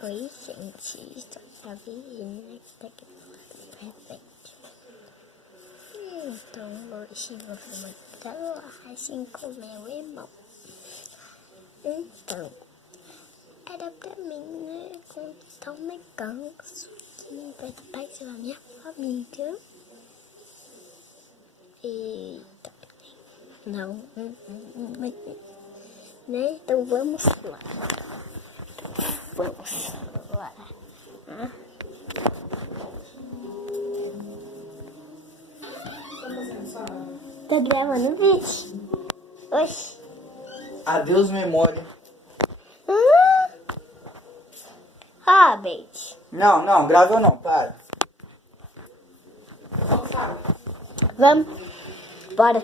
Oi, gente, estou a vizinha que tá aqui de repente. Então, hoje eu vou montar assim com meu irmão. Então, era pra mim, né, contar um negócio que vai participar da minha família. Eita, não, né? Então vamos lá. Vamos lá. Tá gravando o vídeo? Oxi. Adeus, memória. Robert. Não, gravou não, para. Vamos. Bora.